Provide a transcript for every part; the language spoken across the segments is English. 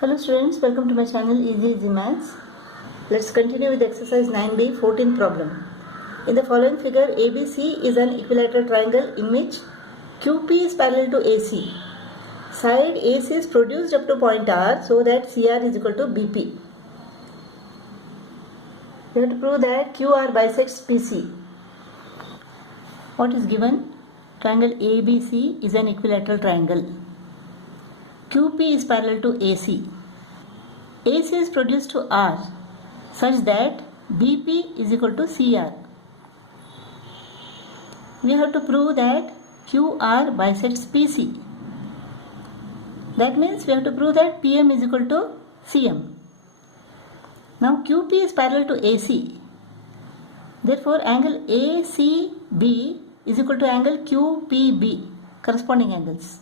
Hello students, welcome to my channel Easy Maths. Let's continue with exercise 9b, 14th problem. In the following figure, ABC is an equilateral triangle in which QP is parallel to AC. Side AC is produced up to point R so that CR is equal to BP. We have to prove that QR bisects PC. What is given? Triangle ABC is an equilateral triangle. QP is parallel to AC. AC is produced to R such that BP is equal to CR. We have to prove that QR bisects PC. That means we have to prove that PM is equal to CM. Now QP is parallel to AC. Therefore angle ACB is equal to angle QPB, corresponding angles.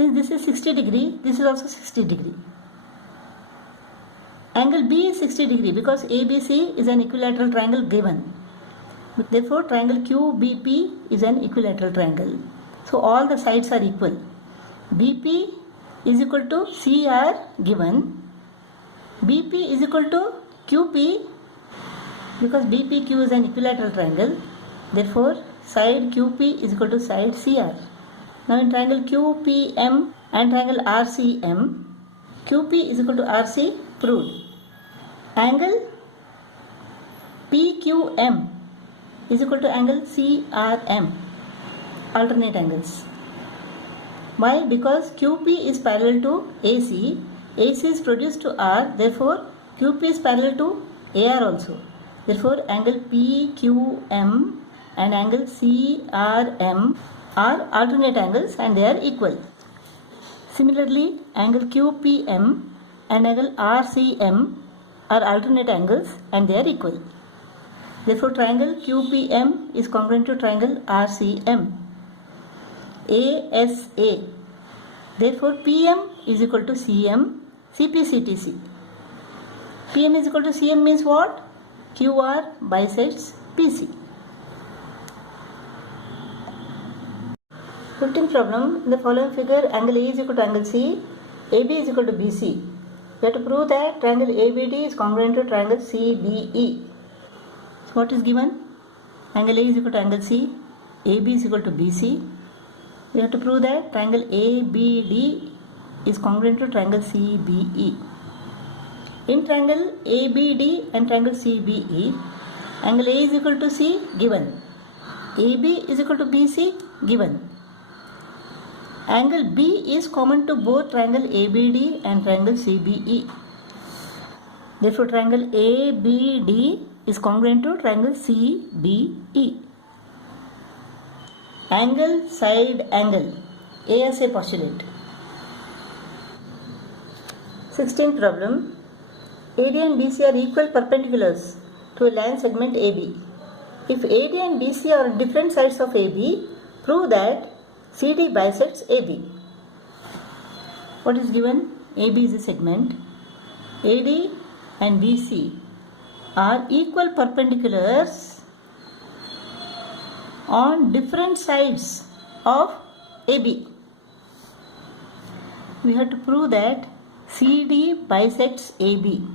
Since this is 60 degree, this is also 60 degree. Angle B is 60 degree because ABC is an equilateral triangle given. Therefore, triangle QBP is an equilateral triangle. So, all the sides are equal. BP is equal to CR given. BP is equal to QP because BPQ is an equilateral triangle. Therefore, side QP is equal to side CR. Now in triangle QPM and triangle RCM, QP is equal to RC proved. Angle PQM is equal to angle CRM, alternate angles. Why? Because QP is parallel to AC, AC is produced to R, therefore QP is parallel to AR also. Therefore angle PQM and angle CRM are alternate angles and they are equal. Similarly, angle QPM and angle RCM are alternate angles and they are equal. Therefore, triangle QPM is congruent to triangle RCM. ASA. Therefore, PM is equal to CM, CPCTC. PM is equal to CM means what? QR bisects PC. 15th problem. In the following figure, angle A is equal to angle C, AB is equal to BC. We have to prove that triangle ABD is congruent to triangle CBE. So what is given? Angle A is equal to angle C, AB is equal to BC. We have to prove that triangle ABD is congruent to triangle CBE. In triangle ABD and triangle CBE, angle A is equal to C given. AB is equal to BC given. Angle B is common to both triangle ABD and triangle CBE. Therefore, triangle ABD is congruent to triangle CBE. Angle, side angle. ASA postulate. 16th problem. AD and BC are equal perpendiculars to a line segment AB. If AD and BC are on different sides of AB, prove that CD bisects AB. What is given? AB is a segment. AD and BC are equal perpendiculars on different sides of AB. We have to prove that CD bisects AB.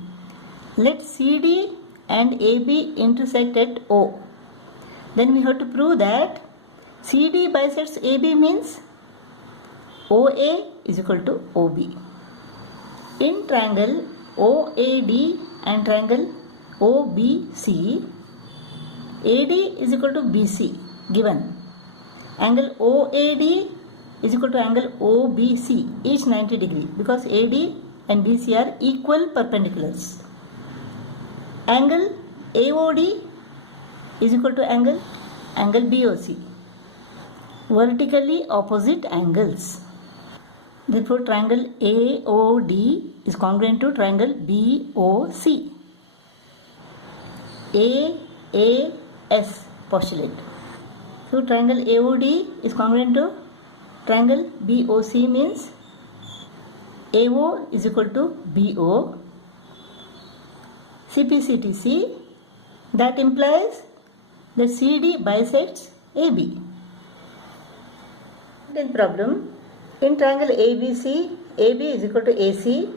Let CD and AB intersect at O. Then we have to prove that CD bisects AB means OA is equal to OB. In triangle OAD and triangle OBC, AD is equal to BC given. Angle OAD is equal to angle OBC, each 90 degree because AD and BC are equal perpendiculars. Angle AOD is equal to angle BOC. Vertically opposite angles. Therefore, triangle AOD is congruent to triangle BOC. AAS postulate. So, triangle AOD is congruent to triangle BOC means AO is equal to BO. CPCTC, that implies that CD bisects AB. Problem. In triangle ABC AB is equal to AC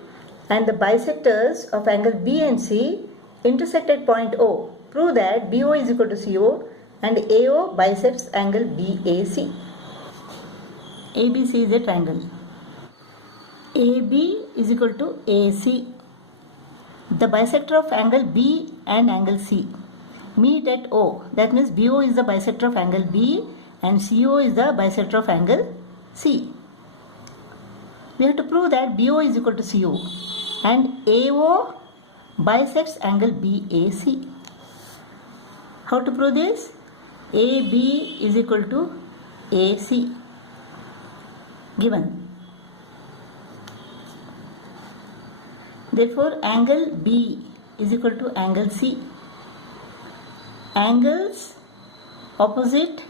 and the bisectors of angle B and C intersect at point O. Prove that BO is equal to CO and AO bisects angle BAC. ABC is a triangle. AB is equal to AC. The bisector of angle B and angle C meet at O. That means BO is the bisector of angle B and CO is the bisector of angle C. We have to prove that BO is equal to CO and AO bisects angle BAC. How to prove this? AB is equal to AC. Given. Therefore, angle B is equal to angle C. Angles opposite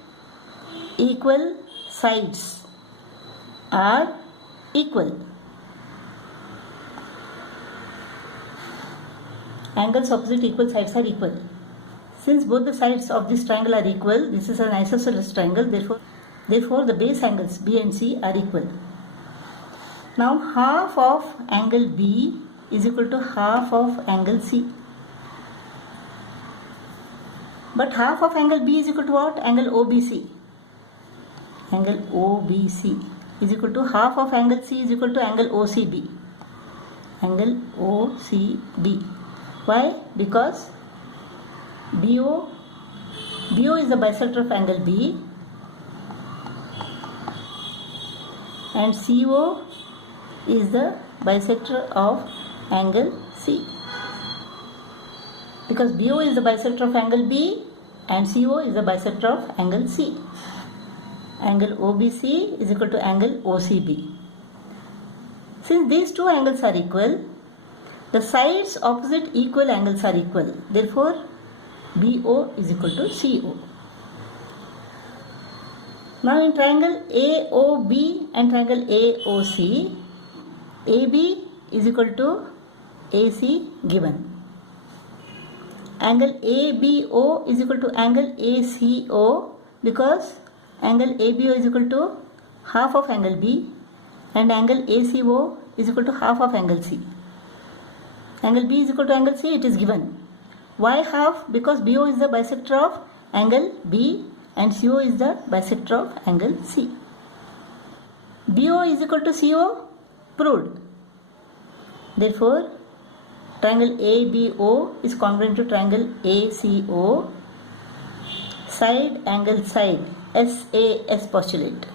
equal sides are equal. Angles opposite equal sides are equal. Since both the sides of this triangle are equal, this is an isosceles triangle, therefore the base angles B and C are equal. Now half of angle B is equal to half of angle C. But half of angle B is equal to what? Angle OBC. Angle OBC is equal to half of angle C is equal to angle OCB. Angle OCB. Why? Because BO is the bisector of angle B and CO is the bisector of angle C. Because BO is the bisector of angle B and CO is the bisector of angle C. Angle OBC is equal to angle OCB. Since these two angles are equal, the sides opposite equal angles are equal. Therefore, BO is equal to CO. Now in triangle AOB and triangle AOC, AB is equal to AC given. Angle ABO is equal to angle ACO because angle ABO is equal to half of angle B and angle ACO is equal to half of angle C. Angle B is equal to angle C, it is given. Why half? Because BO is the bisector of angle B and CO is the bisector of angle C. BO is equal to CO, proved. Therefore, triangle ABO is congruent to triangle ACO. Side angle side, SAS postulate.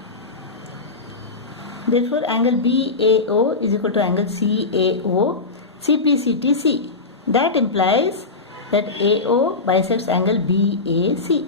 Therefore, angle BAO is equal to angle CAO, CPCTC. That implies that AO bisects angle BAC.